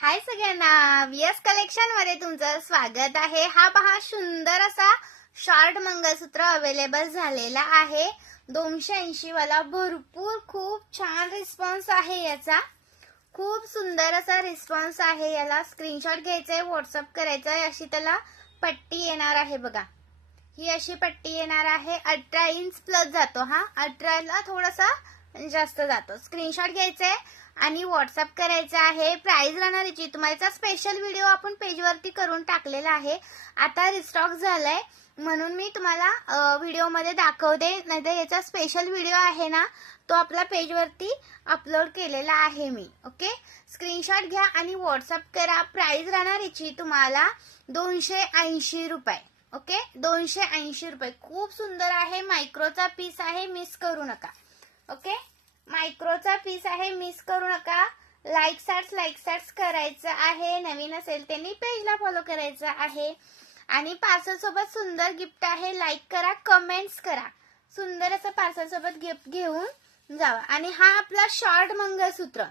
हाय सगळ्यांना, VS collection मध्ये तुमचं स्वागत आहे। हा पहा सुंदर असा शॉर्ट मंगळसूत्र अवेलेबल झालेला आहे। 280 वाला भरपूर खूप छान रिस्पॉन्स आहे याचा। खूप सुंदर असा रिस्पॉन्स आहे। याला स्क्रीनशॉट घ्यायचा, व्हॉट्सअप करायचा। अशी त्याला पट्टी येणार आहे बघा। ही अशी पट्टी येणार आहे। 18 इंच प्लस जातो हा, 18 ला थोडासा जास्त जातो। स्क्रीनशॉट घ्यायचे आणि व्हॉट्सअप करायचं आहे। प्राइस राहणार याची तुम्हाला स्पेशल व्हिडिओ आपण पेजवरती करून टाकलेला आहे। आता रिस्टॉक झालाय म्हणून मी तुम्हाला व्हिडिओमध्ये दाखवते, नाहीतर याचा स्पेशल व्हिडिओ आहे ना तो आपल्या पेजवरती अपलोड केलेला आहे मी। ओके, स्क्रीनशॉट घ्या आणि व्हॉट्सअप करा। प्राइस राहणार याची तुम्हाला 280 रुपये। ओके, 280 रुपये। खूप सुंदर आहे, मायक्रोचा पीस आहे, मिस करू नका। ओके, मायक्रोचा पीस आहे, मिस करू नका। लाईक सॅट्स करायचं आहे। नवीन असेल त्यांनी पेजला फॉलो करायचं आहे। आणि पार्सल सोबत सुंदर गिफ्ट आहे। लाईक करा, कमेंट्स करा। सुंदर असं पार्सल सोबत गिफ्ट घेऊन जावा। आणि हा आपला शॉर्ट मंगळसूत्र,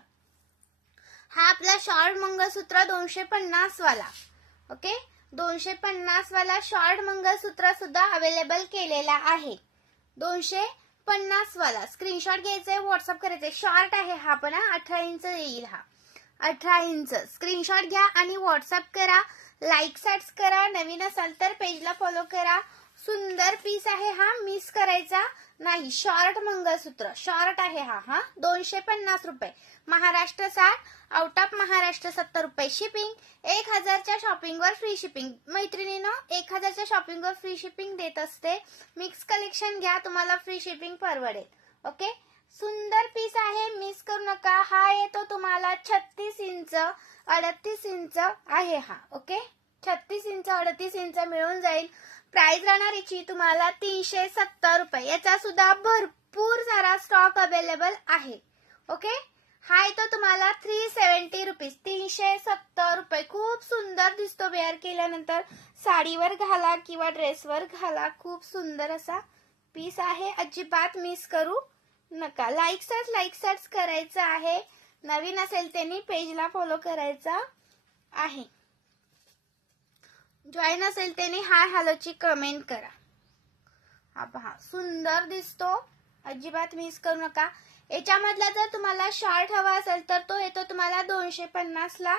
हा आपला शॉर्ट मंगळसूत्र 250 वाला। ओके, 250 वाला शॉर्ट मंगळसूत्र सुद्धा अवेलेबल केलेला आहे। 250 वाला स्क्रीनशॉट घ्यायचे, व्हॉट्सअप करायचे। शॉर्ट आहे हा पण 18 इंच येईल हा, 18 इंच। स्क्रीनशॉट घ्या आणि व्हॉट्सअप करा। लाईक सॅट्स करा। नवीन असाल तर पेजला फॉलो करा। सुंदर पीस आहे हा, मिस करायचा नाही। शॉर्ट मंगळसूत्र शॉर्ट आहे हा 250 रुपये। महाराष्ट्र 60, आउट ऑफ महाराष्ट्र 70 रुपये शिपिंग। 1000च्या शॉपिंगवर फ्री शिपिंग। मैत्रिणींनो, 1000च्या शॉपिंगवर फ्री शिपिंग देत असते। मिक्स कलेक्शन घ्या, तुम्हाला फ्री शिपिंग परवडेल। ओके, सुंदर पीस आहे, मिस करू नका। हा येतो तुम्हाला 36 इंच 38 इंच आहे हा। ओके, 36 इंच 38 इंच मिळून जाईल। प्राइस राहणार याची तुम्हाला 370 रुपये। याचा सुद्धा भरपूर सारा स्टॉक अवेलेबल आहे। ओके, हा येतो तुम्हाला 370 रुपीज, 370 रुपये। खूप सुंदर दिसतो वेअर केल्यानंतर। साडीवर घाला किंवा ड्रेसवर घाला। खूप सुंदर असा पीस आहे, अजिबात मिस करू नका। लाईक सॅट्स करायचं आहे। नवीन असेल त्यांनी पेजला फॉलो करायचा आहे। जॉईन असेल त्यांनी हाय हॅलोची कमेंट करा। हा पहा सुंदर दिसतो, अजिबात मिस करू नका। याच्यामधला जर तुम्हाला शॉर्ट हवा असेल तर तो येतो तुम्हाला 250 ला।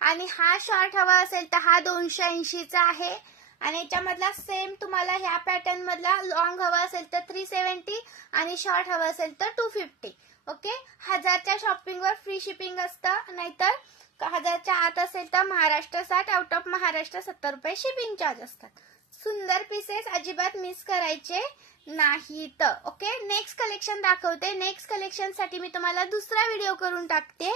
आणि हा शॉर्ट हवा असेल तर हा 280 चा आहे। आणि याच्यामधला सेम तुम्हाला ह्या पॅटर्न मधला लॉंग हवा असेल तर 370 आणि शॉर्ट हवा असेल तर 250। ओके, 1000च्या शॉपिंगवर फ्री शिपिंग असतं, नाहीतर 1000च्या आत असेल तर महाराष्ट्र 60, आउट ऑफ महाराष्ट्र 70 रुपये शिपिंग चार्ज असतात। सुंदर पीसेस, अजिबात मिस करायचे नाहीत। ओके, नेक्स्ट कलेक्शन दाखवते। नेक्स्ट कलेक्शन साठी मी तुम्हाला दुसरा व्हिडिओ करून टाकते।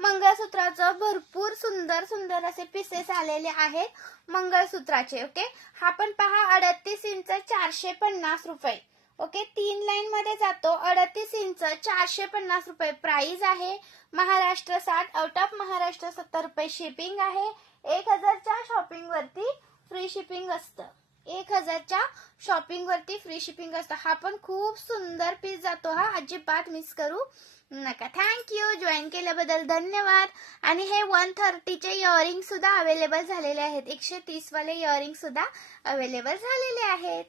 मंगळसूत्राचं भरपूर सुंदर असे पीसेस आलेले आहेत मंगळसूत्राचे। ओके, हा पण पहा 38 इंच 450 रुपये। ओके, 3 लाईन मध्ये जातो। 38 इंच 450 रुपये प्राइस आहे। महाराष्ट्र 60, आउट ऑफ महाराष्ट्र 70 रुपये शिपिंग आहे। 1000च्या शॉपिंग वरती फ्री शिपिंग असतं। 1000च्या शॉपिंग वरती फ्री शिपिंग असतं। हा पण खूप सुंदर पीस जातो हा, अजिबात मिस करू नका। थँक्यू, जॉईन केल्याबद्दल धन्यवाद। आणि हे 130चे इयरिंग सुद्धा अवेलेबल झालेले आहेत। 130 वाले इयरिंग सुद्धा अवेलेबल झालेले आहेत।